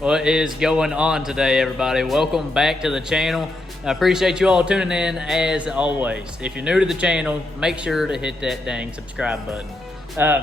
What is going on today, everybody? Welcome back to the channel. I appreciate you all tuning in as always. If you're new to the channel, make sure to hit that dang subscribe button.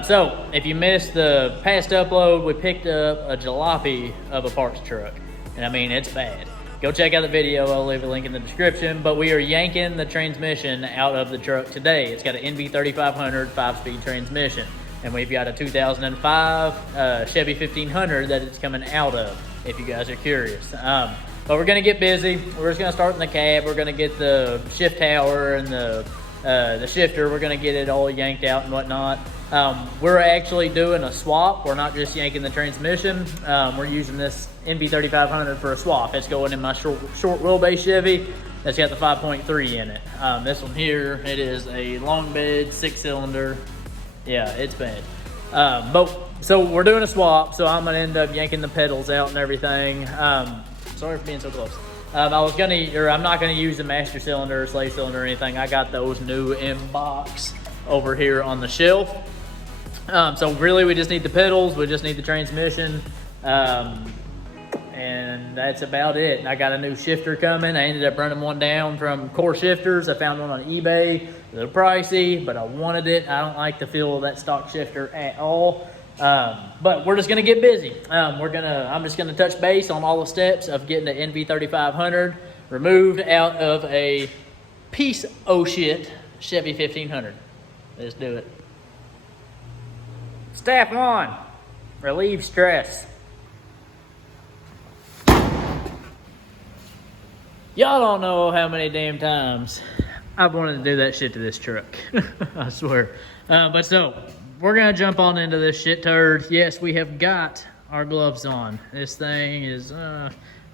So if you missed the past upload, we picked up a jalopy of a parts truck. And I mean, it's bad. Go check out the video. I'll leave a link in the description. But we are yanking the transmission out of the truck today. It's got an NV3500 5-speed transmission. And we've got a 2005 Chevy 1500 that it's coming out of, if you guys are curious. But we're gonna get busy. We're just gonna start in the cab. We're gonna get the shift tower and the shifter. We're gonna get it all yanked out and whatnot. We're actually doing a swap. We're not just yanking the transmission. We're using this NV3500 for a swap. It's going in my short wheelbase Chevy that's got the 5.3 in it. This one here, it is a long bed, 6-cylinder. Yeah, it's bad. So we're doing a swap, so I'm gonna end up yanking the pedals out and everything. Sorry for being so close. I'm not gonna use the master cylinder or slave cylinder or anything. I got those new in box over here on the shelf. So really we just need the pedals, we just need the transmission, and that's about it. I got a new shifter coming. I ended up running one down from Core Shifters. I found one on eBay, a little pricey, but I wanted it. I don't like the feel of that stock shifter at all. But we're just gonna get busy. I'm just gonna touch base on all the steps of getting the NV3500 removed out of a piece of shit Chevy 1500. Let's do it. Step 1, relieve stress. Y'all don't know how many damn times I've wanted to do that shit to this truck. I swear. But so, we're gonna jump on into this shit turd. Yes, we have got our gloves on. This thing is,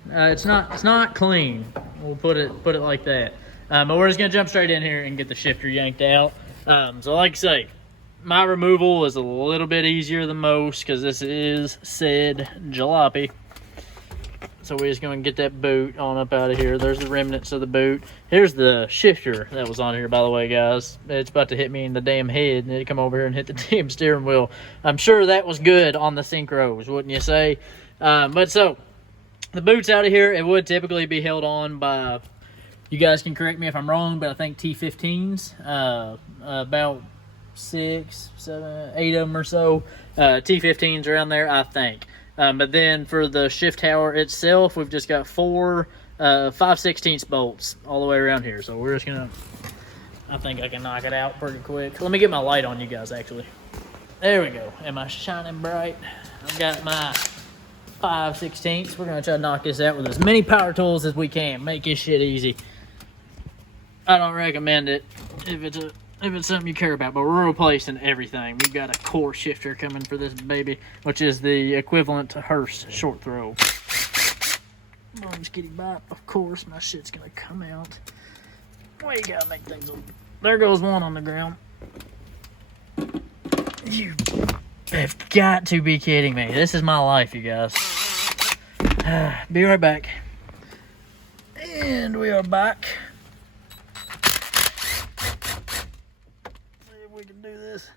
it's not clean. We'll put it like that. But we're just gonna jump straight in here and get the shifter yanked out. So like I say, my removal is a little bit easier than most because this is said jalopy. So we're just gonna get that boot on up out of here. There's the remnants of the boot. Here's the shifter that was on here, by the way, guys. It's about to hit me in the damn head, and it come over here and hit the damn steering wheel. I'm sure that was good on the synchros, wouldn't you say? But so, the boot's out of here. It would typically be held on by, you guys can correct me if I'm wrong, but I think T15s, about 6, 7, 8 of them or so. T15s around there, I think. But then for the shift tower itself, we've just got 4 5/16 bolts all the way around here. So we're just gonna, I think I can knock it out pretty quick. Let me get my light on you guys, actually. There we go. Am I shining bright? I've got my 5/16. We're gonna try to knock this out with as many power tools as we can. Make this shit easy. I don't recommend it if it's something you care about, but we're replacing everything. We've got a Core shifter coming for this baby, which is the equivalent to Hearst short throw. Boom, skitty bop. Of course, my shit's gonna come out. Well, you gotta make things open. There goes one on the ground. You have got to be kidding me. This is my life, you guys. Be right back. And we are back. We can do this.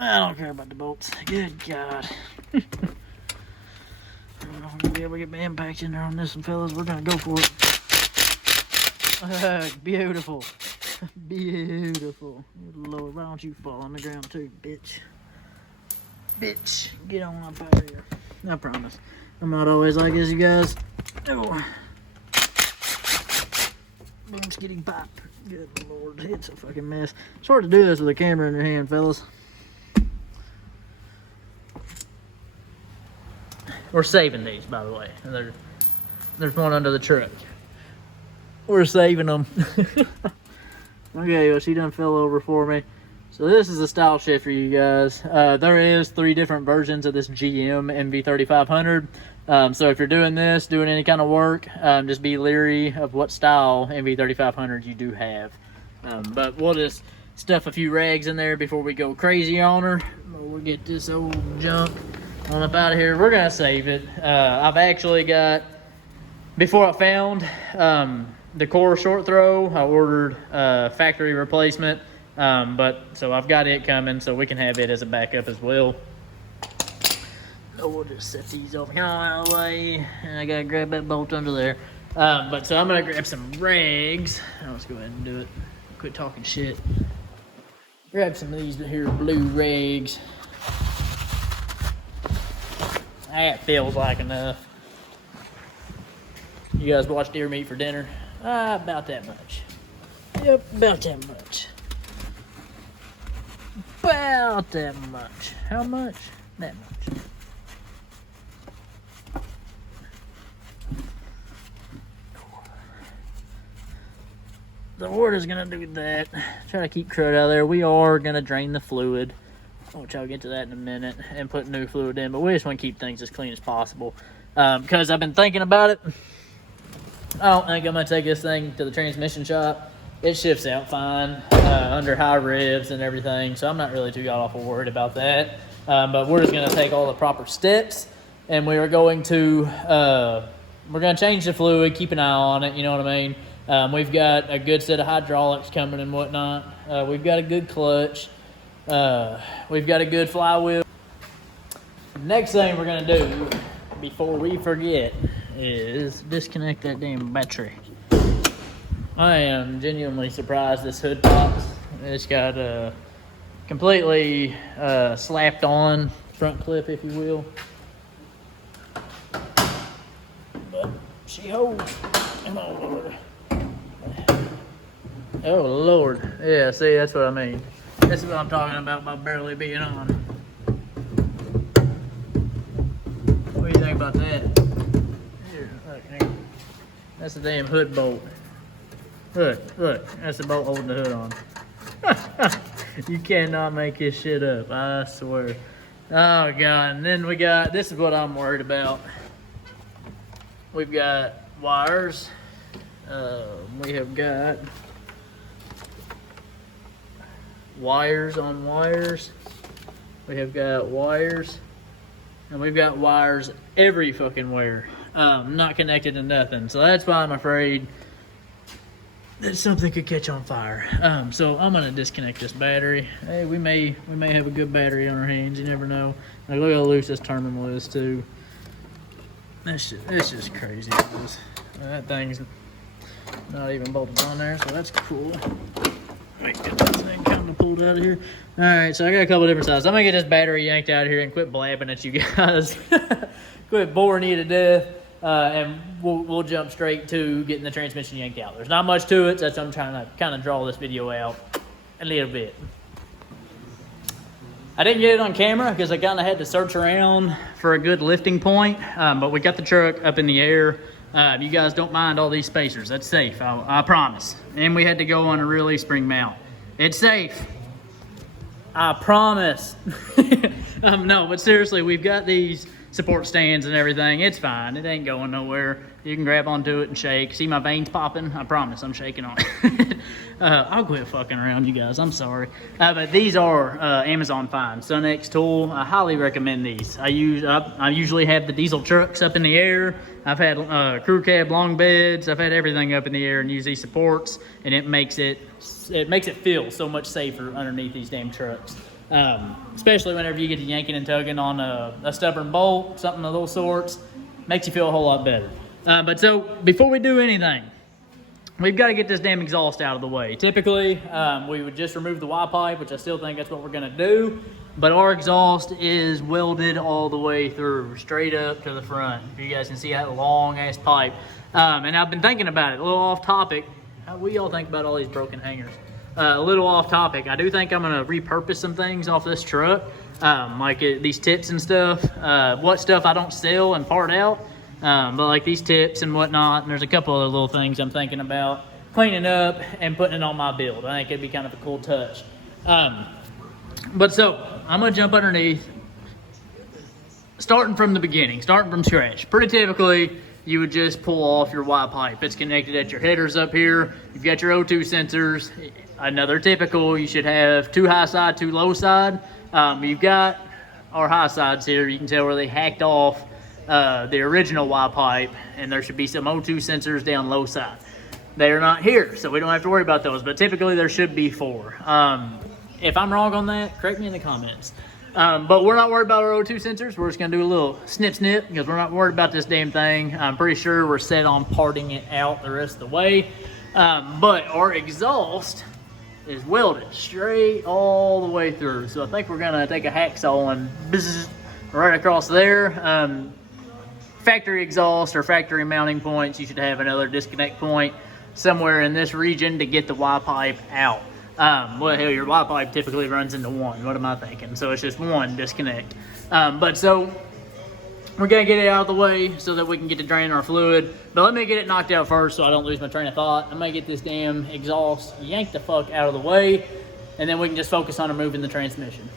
I don't care about the bolts. Good God. I don't know if I'm gonna be able to get my impact in there on this one, fellas. We're gonna go for it. Beautiful. Beautiful. Lord, why don't you fall on the ground too, bitch? Bitch, get on up out of here. I promise. I'm not always like this, you guys. Oh. Boom, skitty bop. Good Lord, it's a fucking mess. It's hard to do this with a camera in your hand, fellas. We're saving these, by the way. There's one under the truck. We're saving them. Okay, well, she done fell over for me. So this is the style shifter, you guys. There is 3 different versions of this GM NV3500. So if you're doing any kind of work, just be leery of what style NV3500 you do have. But we'll just stuff a few rags in there before we go crazy on her. We'll get this old junk on up out of here. We're gonna save it. I've actually got, before I found the Core short throw, I ordered a factory replacement. But so I've got it coming, so we can have it as a backup as well. Oh, we'll just set these over here out of the way. And I gotta grab that bolt under there. But so I'm gonna grab some rags. Let's go ahead and do it. Quit talking shit. Grab some of these here blue rags. That feels like enough. You guys watch deer meat for dinner? About that much. Yep, about that much. About that much. How much? That much. The water's gonna do that. Try to keep crud out of there. We are gonna drain the fluid, which I'll get to that in a minute, and put new fluid in, but we just want to keep things as clean as possible. Because I've been thinking about it. I don't think I'm gonna take this thing to the transmission shop. It shifts out fine under high revs and everything, so I'm not really too god-awful worried about that. But we're just gonna take all the proper steps, and we are going to we're gonna change the fluid, keep an eye on it, you know what I mean? We've got a good set of hydraulics coming and whatnot. We've got a good clutch. We've got a good flywheel. Next thing we're gonna do before we forget is disconnect that damn battery. I am genuinely surprised this hood pops. It's got a completely slapped on front clip, if you will. But she holds. Come on, Lord. Oh, Lord. Yeah, see, that's what I mean. This is what I'm talking about by barely being on. What do you think about that? Here, look. That's the damn hood bolt. Look, that's the bolt holding the hood on. You cannot make this shit up, I swear. Oh, God. And then we got, this is what I'm worried about. We've got wires. We have got wires on wires. We have got wires. And we've got wires every fucking where. Not connected to nothing. So that's why I'm afraid that something could catch on fire. So I'm gonna disconnect this battery. Hey, we may have a good battery on our hands. You never know. Like, look how loose this terminal is too. That's just crazy. That thing's not even bolted on there, so that's cool. Let me get this thing kind of pulled out of here. All right, so I got a couple different sizes. I'm gonna get this battery yanked out of here and quit blabbing at you guys. Quit boring you to death. And we'll jump straight to getting the transmission yanked out. There's not much to it, so that's why I'm trying to kind of draw this video out a little bit. I didn't get it on camera because I kind of had to search around for a good lifting point, but we got the truck up in the air. You guys don't mind all these spacers. That's safe, I promise. And we had to go on a really spring mount. It's safe. I promise. No, but seriously, we've got these support stands and everything. It's fine. It ain't going nowhere. You can grab onto it and shake. See my veins popping? I promise I'm shaking on it. I'll quit fucking around, you guys. I'm sorry. But these are Amazon Fine Sun-X tool. I highly recommend these. I usually have the diesel trucks up in the air. I've had crew cab long beds. I've had everything up in the air and use these supports, and it makes it feel so much safer underneath these damn trucks. Especially whenever you get to yanking and tugging on a stubborn bolt, something of those sorts, makes you feel a whole lot better. But so before we do anything, we've got to get this damn exhaust out of the way. Typically, we would just remove the Y pipe, which I still think that's what we're gonna do. But our exhaust is welded all the way through, straight up to the front. You guys can see that long ass pipe. And I've been thinking about it, a little off topic. How we all think about all these broken hangers? A little off topic. I do think I'm gonna repurpose some things off this truck, like these tips and stuff. What stuff I don't sell and part out, but like these tips and whatnot. And there's a couple other little things I'm thinking about cleaning up and putting it on my build. I think it'd be kind of a cool touch. But so I'm gonna jump underneath, starting from the beginning, starting from scratch. Pretty typically, you would just pull off your Y pipe. It's connected at your headers up here. You've got your O2 sensors. Another typical, you should have 2 high side, 2 low side. You've got our high sides here. You can tell where they hacked off the original Y pipe, and there should be some O2 sensors down low side. They are not here, so we don't have to worry about those, but typically there should be 4. If I'm wrong on that, correct me in the comments. But we're not worried about our O2 sensors. We're just gonna do a little snip because we're not worried about this damn thing. I'm pretty sure we're set on parting it out the rest of the way. But our exhaust is welded straight all the way through. So I think we're gonna take a hacksaw and bzz right across there. Factory exhaust or factory mounting points, you should have another disconnect point somewhere in this region to get the Y pipe out. Well, hell, your Y pipe typically runs into one. What am I thinking? So it's just one disconnect. But so we're gonna get it out of the way so that we can get to drain our fluid. But let me get it knocked out first so I don't lose my train of thought. I'm gonna get this damn exhaust yanked the fuck out of the way, and then we can just focus on removing the transmission.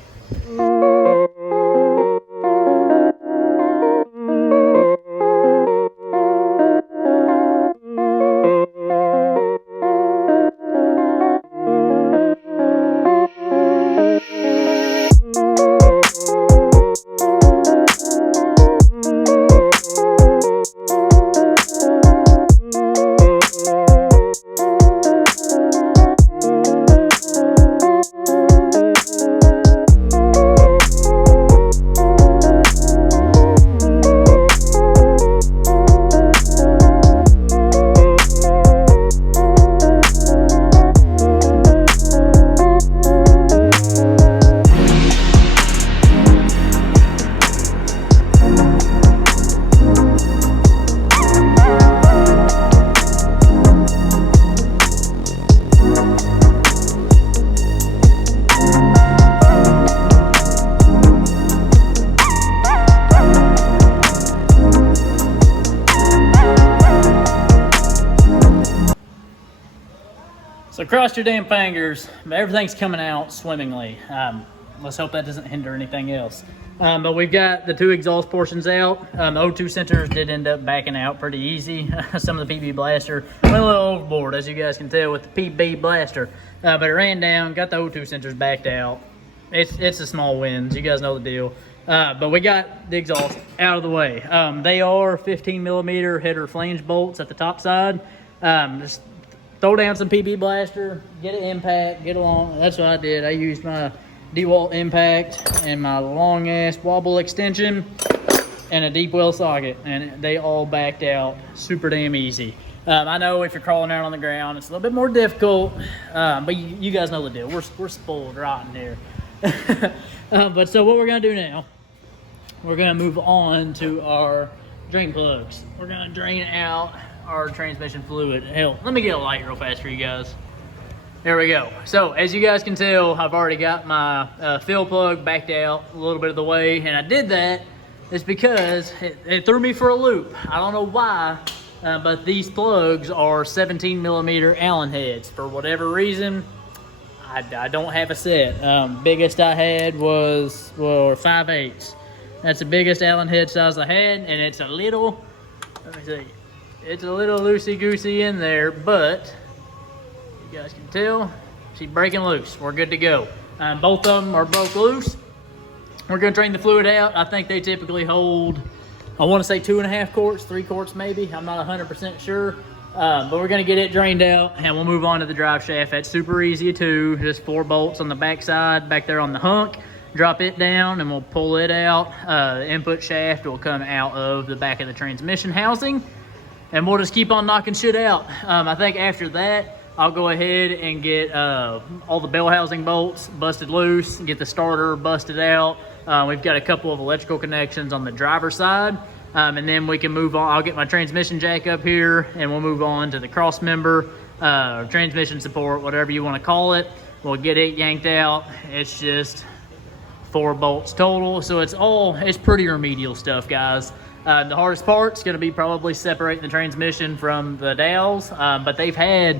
So cross your damn fingers, everything's coming out swimmingly. Let's hope that doesn't hinder anything else. But we've got the two exhaust portions out. The O2 sensors did end up backing out pretty easy. Some of the PB blaster went a little overboard, as you guys can tell with the PB blaster. But it ran down, got the O2 sensors backed out. It's a small wins, you guys know the deal. But we got the exhaust out of the way. They are 15 millimeter header flange bolts at the top side. Just throw down some PB blaster, get an impact, get along. That's what I did. I used my DeWalt impact and my long ass wobble extension and a deep well socket, and they all backed out super damn easy. I know if you're crawling out on the ground, it's a little bit more difficult, but you guys know the deal. We're spoiled rotten here. But so what we're gonna do now, we're gonna move on to our drain plugs. We're gonna drain out our transmission fluid. Hell, let me get a light real fast for you guys. There we go. So as you guys can tell, I've already got my fill plug backed out a little bit of the way, and I did that is because it threw me for a loop. I don't know why, but these plugs are 17 millimeter Allen heads. For whatever reason, I don't have a set. Biggest I had was, well, 5/8. That's the biggest Allen head size I had, and it's a little, let me see, it's a little loosey-goosey in there, but you guys can tell, she's breaking loose. We're good to go. Both of them are broke loose. We're gonna drain the fluid out. I think they typically hold, I wanna say 2.5 quarts, 3 quarts maybe. I'm not 100% sure. But we're gonna get it drained out and we'll move on to the drive shaft. That's super easy too. Just 4 bolts on the back side, back there on the hunk. Drop it down and we'll pull it out. The input shaft will come out of the back of the transmission housing. And we'll just keep on knocking shit out. I think after that, I'll go ahead and get all the bell housing bolts busted loose, get the starter busted out. We've got a couple of electrical connections on the driver's side. And then we can move on. I'll get my transmission jack up here and we'll move on to the cross member, transmission support, whatever you want to call it. We'll get it yanked out. It's just 4 bolts total. So it's pretty remedial stuff, guys. The hardest part's gonna be probably separating the transmission from the dowels, but they've had,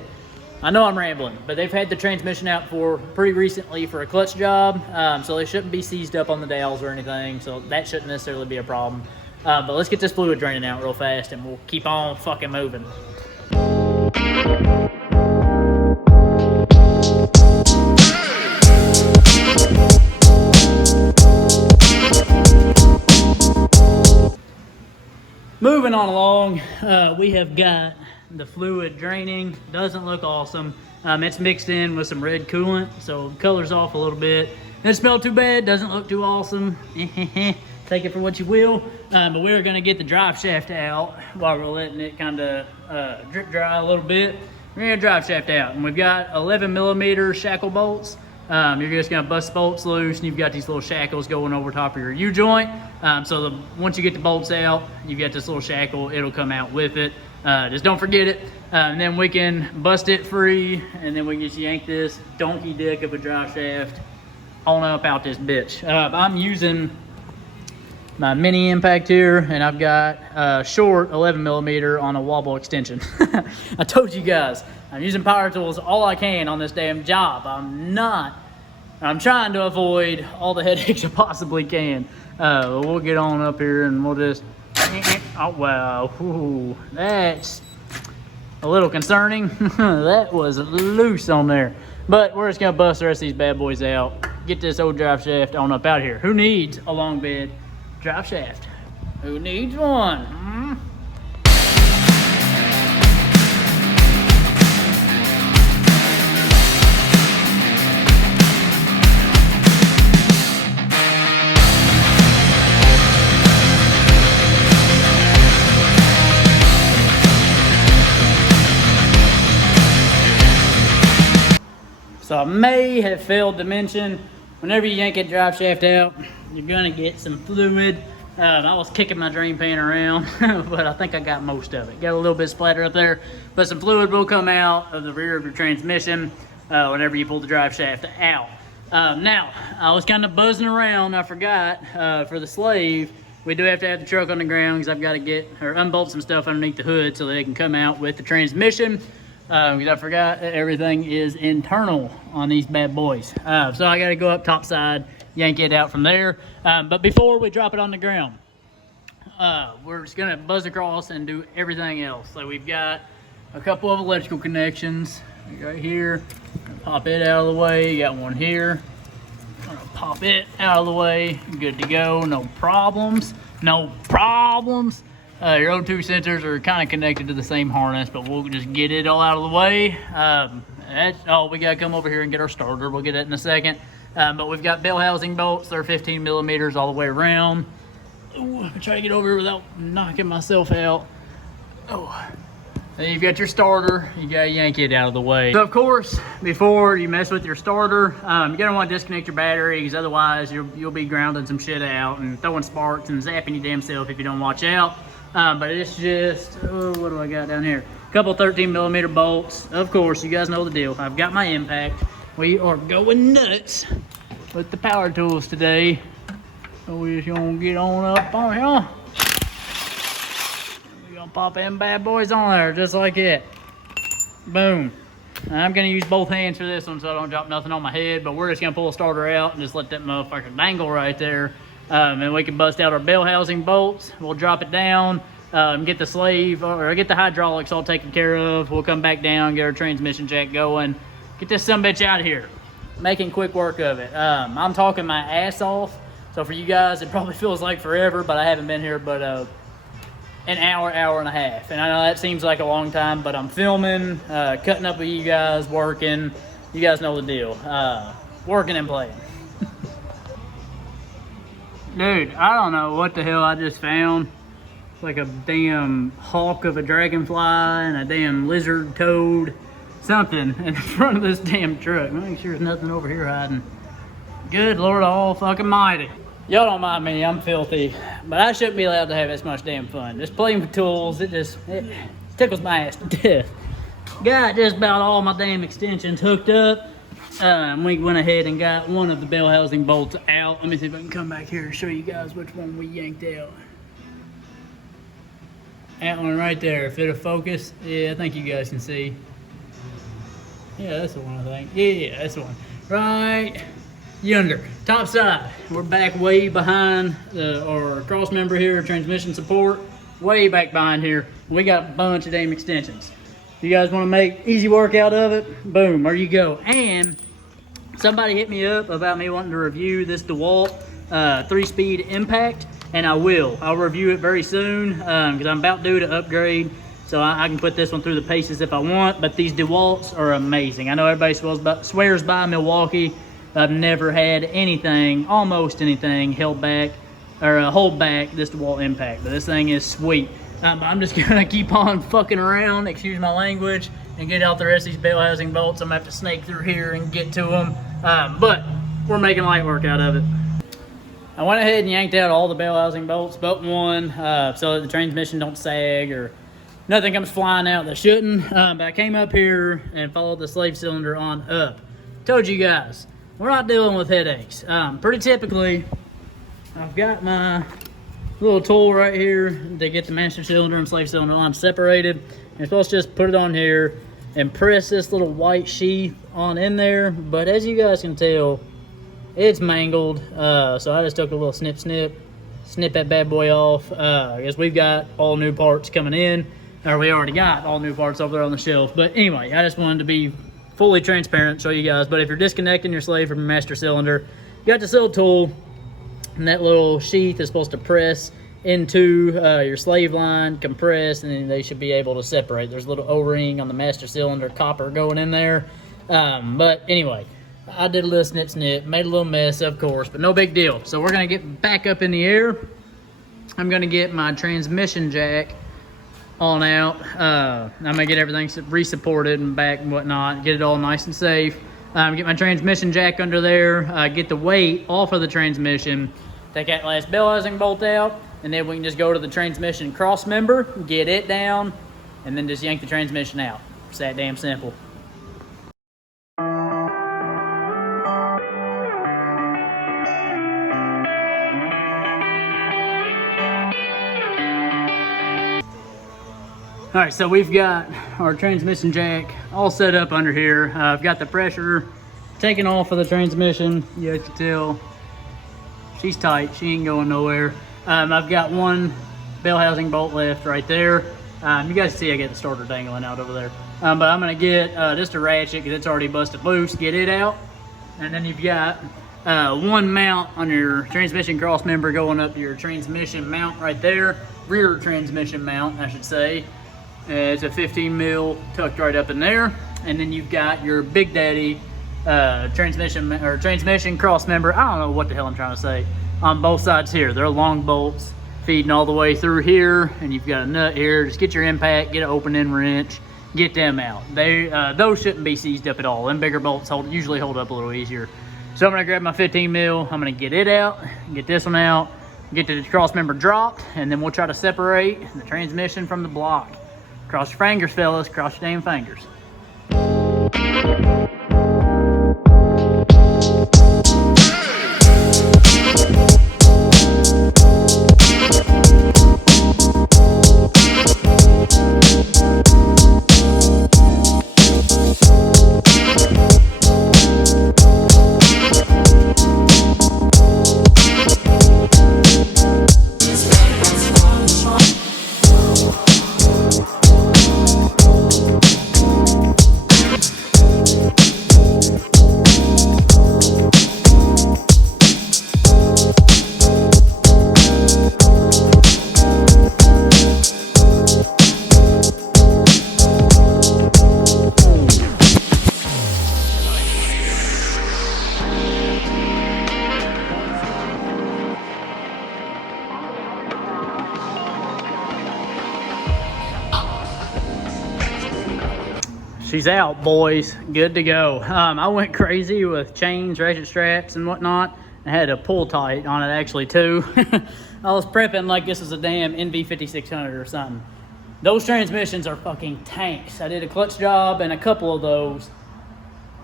I know I'm rambling, but they've had the transmission out for pretty recently for a clutch job, so they shouldn't be seized up on the dowels or anything, so that shouldn't necessarily be a problem. But let's get this fluid draining out real fast and we'll keep on fucking moving. Moving on along, we have got the fluid draining. Doesn't look awesome. It's mixed in with some red coolant, so color's off a little bit. Doesn't smell too bad, doesn't look too awesome. Take it for what you will. But we're gonna get the drive shaft out while we're letting it kind of drip dry a little bit. We're gonna drive shaft out, and we've got 11mm shackle bolts. You're just gonna bust bolts loose, and you've got these little shackles going over top of your U-joint. Once you get the bolts out, you've got this little shackle, it'll come out with it. Just don't forget it. And then we can bust it free, and then we can just yank this donkey dick of a drive shaft on up out this bitch. I'm using my mini impact here, and I've got a short 11mm on a wobble extension. I told you guys, I'm using power tools all I can on this damn job. I'm trying to avoid all the headaches I possibly can. We'll get on up here and we'll just, oh wow, ooh, that's a little concerning. That was loose on there. But we're just gonna bust the rest of these bad boys out, get this old drive shaft on up out here. Who needs a long bed drive shaft? Who needs one? So I may have failed to mention, whenever you yank that drive shaft out, you're gonna get some fluid. I was kicking my drain pan around, but I think I got most of it. Got a little bit splattered up there, but some fluid will come out of the rear of your transmission whenever you pull the drive shaft out. Now, I was kind of buzzing around. I forgot for the slave, we do have to have the truck on the ground because I've got to unbolt some stuff underneath the hood so they can come out with the transmission. Because I forgot that everything is internal on these bad boys. So I got to go up top side, yank it out from there. But before we drop it on the ground, we're just going to buzz across and do everything else. So we've got a couple of electrical connections right here. Pop it out of the way. You got one here. Pop it out of the way. Good to go. No problems. No problems. Your O2 sensors are kind of connected to the same harness, but we'll just get it all out of the way. We gotta come over here and get our starter. We'll get it in a second. But we've got bell housing bolts. They're 15mm all the way around. Ooh, I'm trying to get over here without knocking myself out. Oh. Then you've got your starter. You gotta yank it out of the way. So of course, before you mess with your starter, you're gonna want to disconnect your battery, because otherwise you'll be grounding some shit out and throwing sparks and zapping your damn self if you don't watch out. But it's just, what do I got down here? A couple 13mm bolts. Of course, you guys know the deal. I've got my impact. We are going nuts with the power tools today. So we're just gonna get on up on here. We're gonna pop them bad boys on there just like that. Boom. I'm gonna use both hands for this one so I don't drop nothing on my head, but we're just gonna pull a starter out and just let that motherfucker dangle right there. And we can bust out our bell housing bolts. We'll drop it down, get the slave, or get the hydraulics all taken care of. We'll come back down, get our transmission jack going, get this sumbitch out of here. Making quick work of it. I'm talking my ass off. So for you guys, it probably feels like forever, but I haven't been here but an hour and a half. And I know that seems like a long time, but I'm filming, cutting up with you guys, working. You guys know the deal. Working and playing. Dude, I don't know what the hell I just found. It's like a damn hawk of a dragonfly and a damn lizard toad. Something in front of this damn truck. Make sure there's nothing over here hiding. Good Lord all fucking mighty. Y'all don't mind me, I'm filthy. But I shouldn't be allowed to have this much damn fun. Just playing with tools, it tickles my ass to death. Got just about all my damn extensions hooked up. We went ahead and got one of the bell housing bolts out. Let me see if I can come back here and show you guys which one we yanked out. That one right there. If it'll focus, yeah, I think you guys can see. Yeah, that's the one I think. Yeah, that's the one. Right yonder, top side. We're back way behind our cross member here, transmission support. Way back behind here. We got a bunch of damn extensions. You guys want to make easy work out of it? Boom, there you go. And somebody hit me up about me wanting to review this DeWalt 3-speed impact, and I will. I'll review it very soon because I'm about due to upgrade, so I can put this one through the paces if I want. But these DeWalts are amazing. I know everybody swears by Milwaukee. I've never had anything, almost anything, held back or hold back this wall impact. But this thing is sweet. But I'm just gonna keep on fucking around, excuse my language, and get out the rest of these bell housing bolts. I'm gonna have to snake through here and get to them. But we're making light work out of it. I went ahead and yanked out all the bell housing bolts but one, so that the transmission don't sag or nothing comes flying out that shouldn't. But I came up here and followed the slave cylinder on up. Told you guys, we're not dealing with headaches. Pretty typically, I've got my little tool right here to get the master cylinder and slave cylinder line separated. You're supposed to just put it on here and press this little white sheath on in there. But as you guys can tell, it's mangled. So I just took a little snip that bad boy off. I guess we've got all new parts coming in, or we already got all new parts over there on the shelf. But anyway, I just wanted to be fully transparent, show you guys. But if you're disconnecting your slave from your master cylinder, you got the seal tool, and that little sheath is supposed to press into your slave line, compress, and then they should be able to separate. There's a little O-ring on the master cylinder, copper going in there. But anyway, I did a little snip, made a little mess, of course, but no big deal. So we're gonna get back up in the air. I'm gonna get my transmission jack on out. I'm gonna get everything re-supported and back and whatnot, get it all nice and safe. Get my transmission jack under there, get the weight off of the transmission, take that last bell housing bolt out, and then we can just go to the transmission cross member, get it down, and then just yank the transmission out. It's that damn simple. All right, so we've got our transmission jack all set up under here. I've got the pressure taken off of the transmission. You can tell she's tight, she ain't going nowhere. I've got one bell housing bolt left right there. You guys see I get the starter dangling out over there. But I'm gonna get just a ratchet because it's already busted loose, get it out. And then you've got one mount on your transmission cross member going up to your transmission mount right there. Rear transmission mount, I should say. It's a 15 mil tucked right up in there. And then you've got your Big Daddy transmission cross member. I don't know what the hell I'm trying to say. On both sides here, they're long bolts feeding all the way through here, and you've got a nut here. Just get your impact, get an open-end wrench, get them out. Those shouldn't be seized up at all. Them bigger bolts usually hold up a little easier. So I'm gonna grab my 15 mil. I'm gonna get it out, get this one out, get the cross member dropped, and then we'll try to separate the transmission from the block. Cross your fingers, fellas. Cross your damn fingers. She's out, boys. Good to go. I went crazy with chains, ratchet straps, and whatnot. I had a pull tight on it, actually, too. I was prepping like this was a damn NV3500 or something. Those transmissions are fucking tanks. I did a clutch job and a couple of those.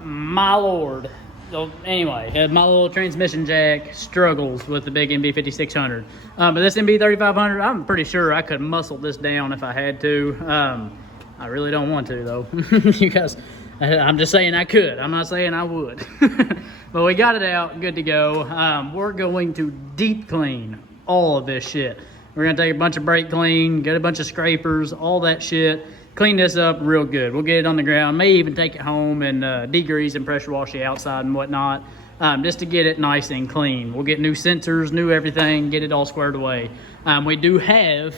My lord. So anyway, my little transmission jack struggles with the big NV3500. But this NV3500, I'm pretty sure I could muscle this down if I had to. I really don't want to, though. You guys, I'm just saying I could. I'm not saying I would. But we got it out, good to go. We're going to deep clean all of this shit. We're gonna take a bunch of brake clean, get a bunch of scrapers, all that shit. Clean this up real good. We'll get it on the ground. May even take it home and degrease and pressure wash the outside and whatnot, just to get it nice and clean. We'll get new sensors, new everything, get it all squared away. We do have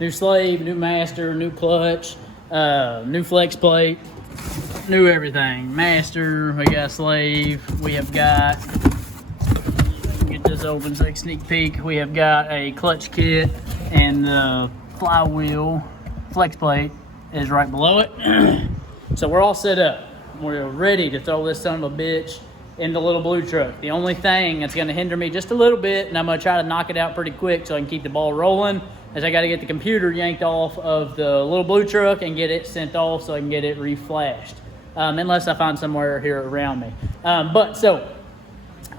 new slave, new master, new clutch, new flex plate. new everything. Master, we got slave, we have got, get this open so I can sneak peek. We have got a clutch kit, and the flywheel flex plate is right below it. So we're all set up. We're ready to throw this son of a bitch in the little blue truck. The only thing that's gonna hinder me just a little bit, and I'm gonna try to knock it out pretty quick so I can keep the ball rolling, is I gotta get the computer yanked off of the little blue truck and get it sent off so I can get it reflashed. Unless I find somewhere here around me. But so,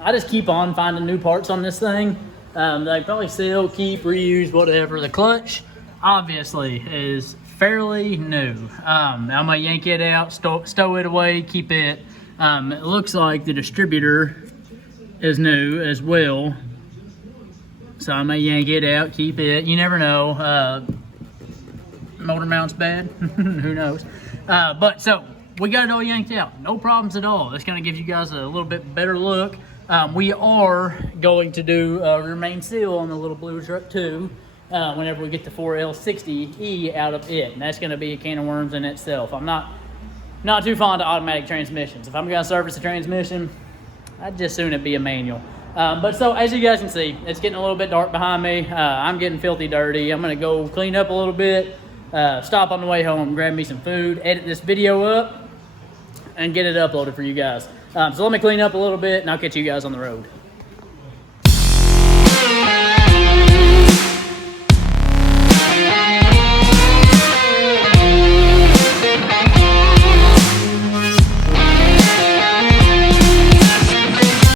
I just keep on finding new parts on this thing. They probably sell, keep, reuse, whatever. The clutch, obviously, is fairly new. I'm gonna yank it out, stow it away, keep it. It looks like the distributor is new as well. So I may yank it out, keep it. You never know. Motor mount's bad. Who knows? But so we got it all yanked out. No problems at all. This kind of gives you guys a little bit better look. We are going to do rear main seal on the little blue truck too. Whenever we get the 4L60E out of it. And that's going to be a can of worms in itself. I'm not too fond of automatic transmissions. If I'm going to service a transmission, I'd just soon it be a manual. But so, as you guys can see, it's getting a little bit dark behind me. I'm getting filthy dirty. I'm going to go clean up a little bit, stop on the way home, grab me some food, edit this video up, and get it uploaded for you guys. So let me clean up a little bit, and I'll catch you guys on the road.